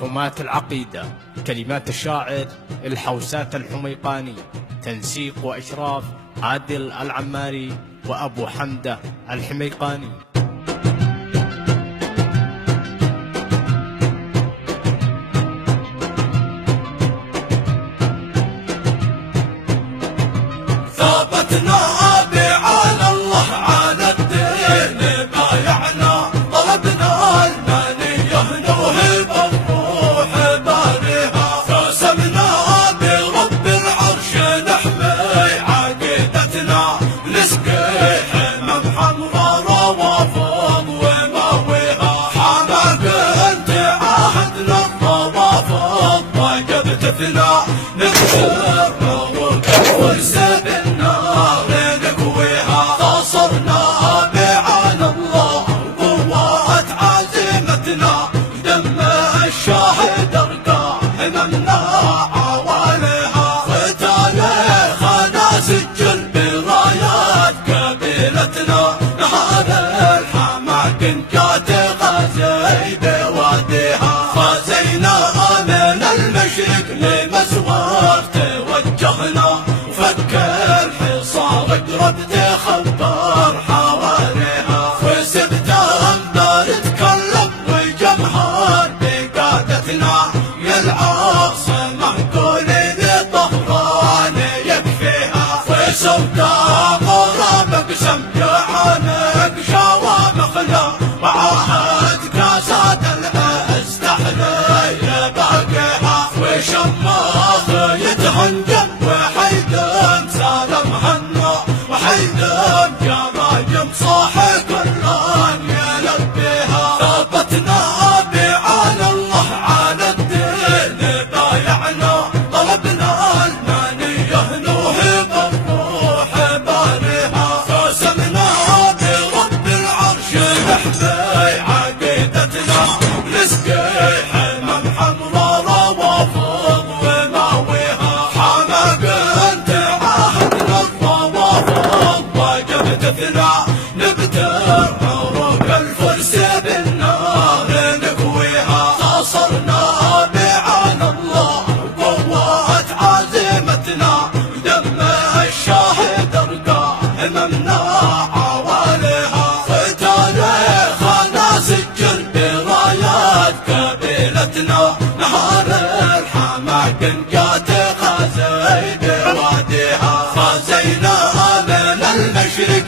حماة العقيدة. كلمات الشاعر الحوسات الحميقاني. تنسيق وإشراف عادل العماري وأبو حمدة الحميقاني. ثابتنا على الله على الدين بايعنا، طلبنا المنية نوهب الروح بارها، قسمنا برب العرش نحمي عقيدتنا، نسقي حمم حمراء روافض وماويها، حما بنت عهدنا الروافض ما قد تفنى، نكسر عروق الفرس بالنار نكويها، ناصرنا بعلى الله قوات عزيمتنا، دم الشاهد ارقى هممنا عواليها، وتاريخنا سجل برايات قبيلتنا، نهار الحماق جات غازي بواديها، غازينا من المشرق لمسوار توجهنا، فك الحصار اقرب تخبر حواليها، وسبتمبر تكلم وجمهر بقادتنا، يا العاصمة قولي لطهران يكفيها، وسوداء غراب اقسم يعانق شوامخنا، وعاهد كاسات العز تحلي باقيها، وشماخ يتهنجم وحيدم سالم هنا، وحيدم جماجم صاحي كلان يلبيها، ثبتنا بعلى الله على الدين بايعنا، طلبنا المنية نوهب الروح بارها، قسمنا برب العرش نحمي عقيدتنا، نسقي حمم حمراء روافض وماويها، حما بنت عهدنا الروافض ما قد تفنى، نبتر عروق الفرس بالنار نكويها، ناصرنا بعلى الله قوات عزيمتنا، دم الشاهد ارقى هممنا عواليها، وتاريخنا سجل برايات قبيلتنا، نهار الحماق جات غازي بواديها، غازينا من المشرق